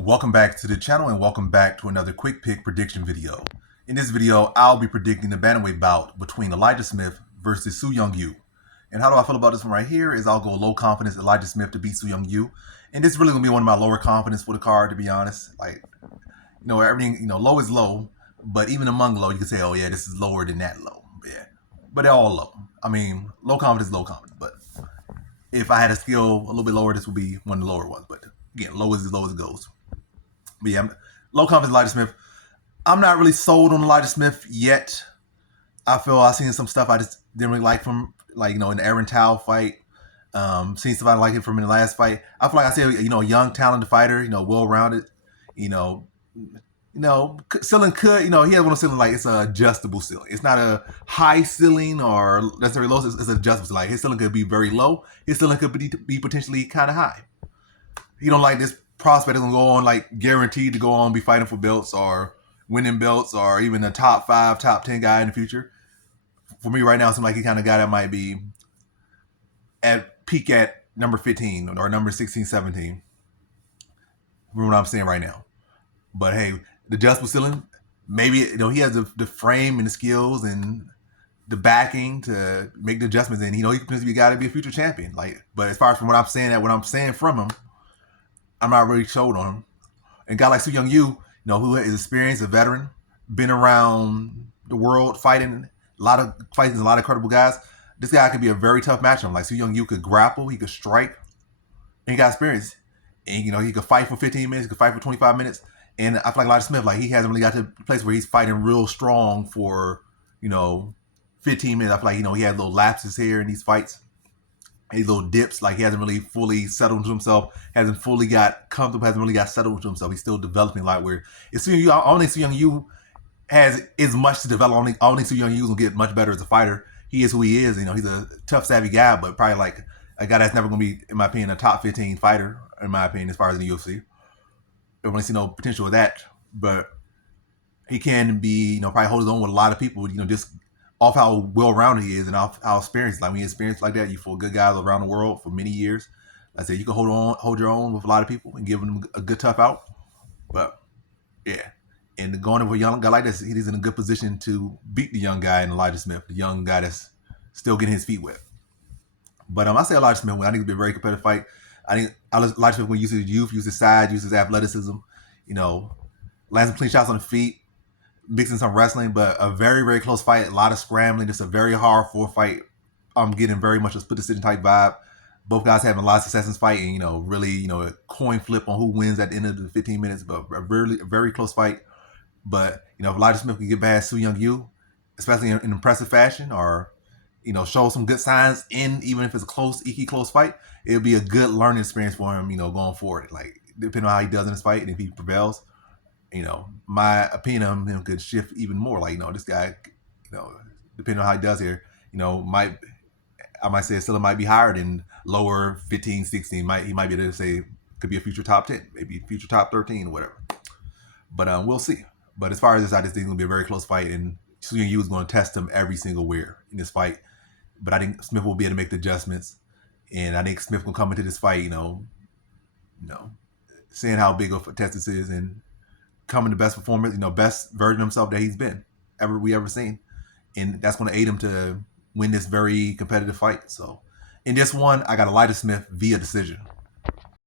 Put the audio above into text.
Welcome back to the channel and welcome back to another quick pick prediction video. In this video, I'll be predicting the bantamweight bout between Elijah Smith versus Su Young Yu. And how do I feel about this one right here is I'll go low confidence Elijah Smith to beat Su Young Yu. And this is really gonna be one of my lower confidence for the card, to be honest. Everything, low is low, but even among low, you can say, oh yeah, this is lower than that low. Yeah. But they're all low. I mean, low confidence, low confidence. But if I had a skill a little bit lower, this would be one of the lower ones. But again, low is as low as it goes. But yeah, low confidence Elijah Smith. I'm not really sold on Elijah Smith yet. I feel I've seen some stuff I just didn't really like from, in the Aaron Tao fight. Seen stuff I like it from in the last fight. I feel like I said, a young, talented fighter, well-rounded, ceiling could, he has one of ceiling, like it's an adjustable ceiling. It's not a high ceiling or necessarily low, it's adjustable. Like his ceiling could be very low. His ceiling could be potentially kind of high. He don't like this prospect is gonna go on guaranteed to go on be fighting for belts or winning belts or even a top 5, top 10 guy in the future. For me right now, it seems like he kind of guy that might be at peak at number 15 or number 16, 17. Remember what I'm saying right now. But hey, the adjustable ceiling, maybe he has the frame and the skills and the backing to make the adjustments, and he can potentially be a guy to be a future champion. But as far as from what I'm saying from him, I'm not really sold on him. And a guy like Su Young Yu, who is experienced, a veteran, been around the world fighting a lot of fights, a lot of credible guys. This guy could be a very tough matchup. Like Su Young Yu could grapple, he could strike, and he got experience. And he could fight for 15 minutes, he could fight for 25 minutes. And I feel like Elijah Smith, he hasn't really got to the place where he's fighting real strong for 15 minutes. I feel like he had little lapses here in these fights. These little dips, he hasn't really fully settled into himself, hasn't fully got comfortable, hasn't really got settled into himself. He's still developing where it's Su Young Yu. I don't think Su Young Yu has as much to develop. I don't think Su Young Yu will get much better as a fighter. He is who he is. He's a tough, savvy guy, but probably a guy that's never going to be, in my opinion, a top 15 fighter, in my opinion, as far as in the UFC. I don't really see no potential of that, but he can be, probably hold his own with a lot of people, just off how well-rounded he is and off how experienced. When you're experienced like that, you feel good guys around the world for many years. Like I said, you can hold your own with a lot of people and give them a good tough out. But yeah, and going with a young guy like this, he's in a good position to beat the young guy in Elijah Smith, the young guy that's still getting his feet wet. But I say Elijah Smith, I think it'll be a very competitive fight. I think Elijah Smith, when he uses his youth, uses his size, uses his athleticism, lands some clean shots on the feet, mixing some wrestling, but a very, very close fight. A lot of scrambling. Just a very hard-fought fight. I'm getting very much a split decision type vibe. Both guys having a lot of success in this fight, and really, a coin flip on who wins at the end of the 15 minutes. But a very close fight. But if Elijah Smith can get past Su Young Yu, especially in impressive fashion, or show some good signs even if it's a close, icky close fight, it'll be a good learning experience for him. Going forward, depending on how he does in this fight and if he prevails. My opinion of him could shift even more. This guy, depending on how he does here, I might say it still might be higher than lower 15, 16. He might be able to say could be a future top 10, maybe future top 13 or whatever. But we'll see. But as far as this, I just think it's gonna be a very close fight, and Su Young Yu is going to test him every single where in this fight. But I think Smith will be able to make the adjustments, and I think Smith will come into this fight, seeing how big of a test this is and coming the best performance, best version of himself that he's been we ever seen. And that's going to aid him to win this very competitive fight. So in this one, I got Elijah Smith via decision.